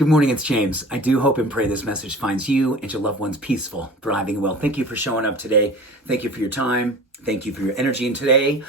Good morning, it's James. I do hope and pray this message finds you and your loved ones peaceful, thriving, and well. Thank you for showing up today. Thank you for your time. Thank you for your energy. And today,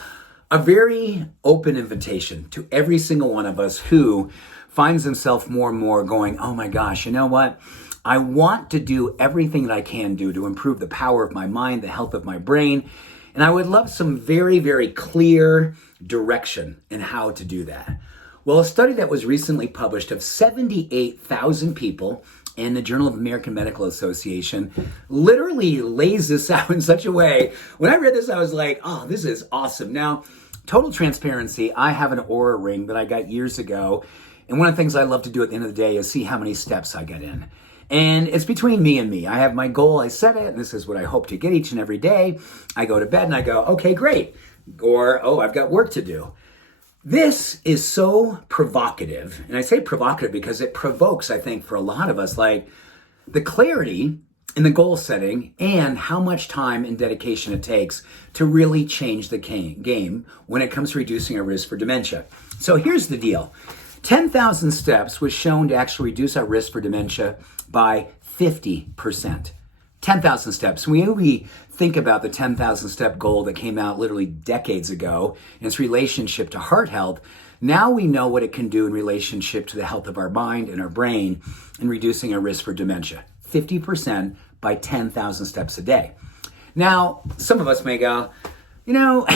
a very open invitation to every single one of us who finds himself more and more going, oh my gosh, you know what? I want to do everything that I can do to improve the power of my mind, the health of my brain. And I would love some very, very clear direction in how to do that. Well, a study that was recently published of 78,000 people in the Journal of the American Medical Association literally lays this out in such a way. When I read this, I was like, oh, this is awesome. Now, total transparency, I have an Aura ring that I got years ago. And one of the things I love to do at the end of the day is see how many steps I get in. And it's between me and me. I have my goal, I set it, and this is what I hope to get each and every day. I go to bed and I go, okay, great. Or, oh, I've got work to do. This is so provocative, and I say provocative because it provokes, I think, for a lot of us, like the clarity in the goal setting and how much time and dedication it takes to really change the game when it comes to reducing our risk for dementia. So here's the deal. 10,000 steps was shown to actually reduce our risk for dementia by 50%. 10,000 steps. When we think about the 10,000 step goal that came out literally decades ago and its relationship to heart health, now we know what it can do in relationship to the health of our mind and our brain and reducing our risk for dementia. 50% by 10,000 steps a day. Now, some of us may go, you know,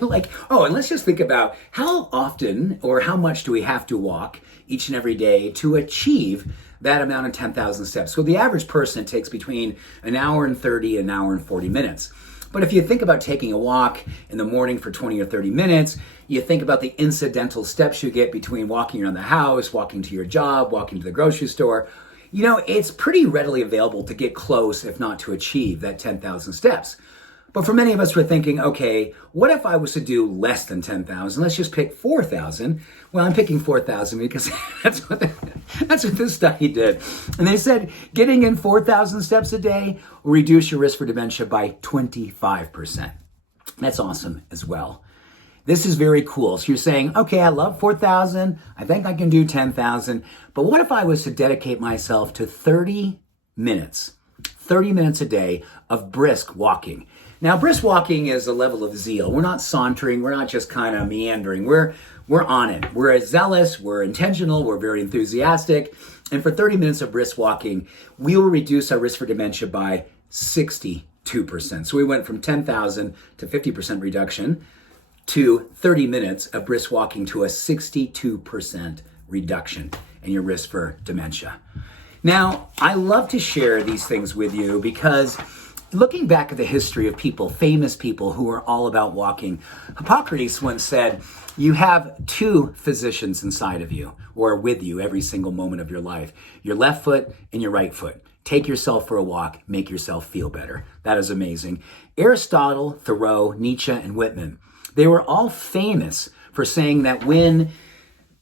like, oh, and let's just think about how often or how much do we have to walk each and every day to achieve that amount of 10,000 steps. So the average person takes between an hour and 30, an hour and 40 minutes. But if you think about taking a walk in the morning for 20 or 30 minutes, you think about the incidental steps you get between walking around the house, walking to your job, walking to the grocery store. You know, it's pretty readily available to get close, if not to achieve that 10,000 steps. But for many of us, we're thinking, okay, what if I was to do less than 10,000? Let's just pick 4,000. Well, I'm picking 4,000 because that's what this study did. And they said getting in 4,000 steps a day will reduce your risk for dementia by 25%. That's awesome as well. This is very cool. So you're saying, okay, I love 4,000. I think I can do 10,000. But what if I was to dedicate myself to 30 minutes a day of brisk walking? Now, brisk walking is a level of zeal. We're not sauntering. We're not just kind of meandering. We're on it. We're zealous. We're intentional. We're very enthusiastic. And for 30 minutes of brisk walking, we will reduce our risk for dementia by 62%. So we went from 10,000 to 50% reduction to 30 minutes of brisk walking to a 62% reduction in your risk for dementia. Now, I love to share these things with you because looking back at the history of people, famous people who are all about walking, Hippocrates once said, you have two physicians inside of you or with you every single moment of your life, your left foot and your right foot. Take yourself for a walk, make yourself feel better. That is amazing. Aristotle, Thoreau, Nietzsche, and Whitman, they were all famous for saying that when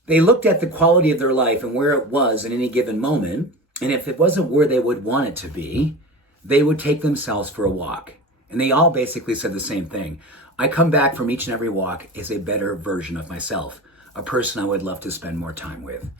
they looked at the quality of their life and where it was in any given moment, and if it wasn't where they would want it to be, they would take themselves for a walk. And they all basically said the same thing. I come back from each and every walk as a better version of myself, a person I would love to spend more time with.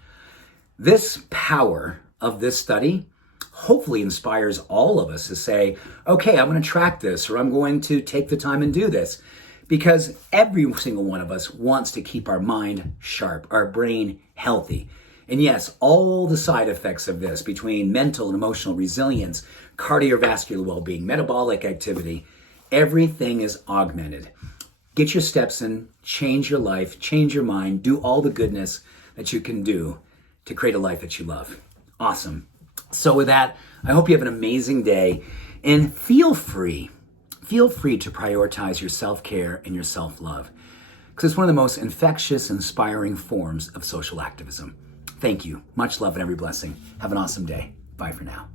This power of this study hopefully inspires all of us to say, okay, I'm going to track this, or I'm going to take the time and do this. Because every single one of us wants to keep our mind sharp, our brain healthy. And yes, all the side effects of this between mental and emotional resilience, cardiovascular well-being, metabolic activity, everything is augmented. Get your steps in, change your life, change your mind, do all the goodness that you can do to create a life that you love. Awesome. So with that, I hope you have an amazing day and feel free to prioritize your self-care and your self-love because it's one of the most infectious, inspiring forms of social activism. Thank you. Much love and every blessing. Have an awesome day. Bye for now.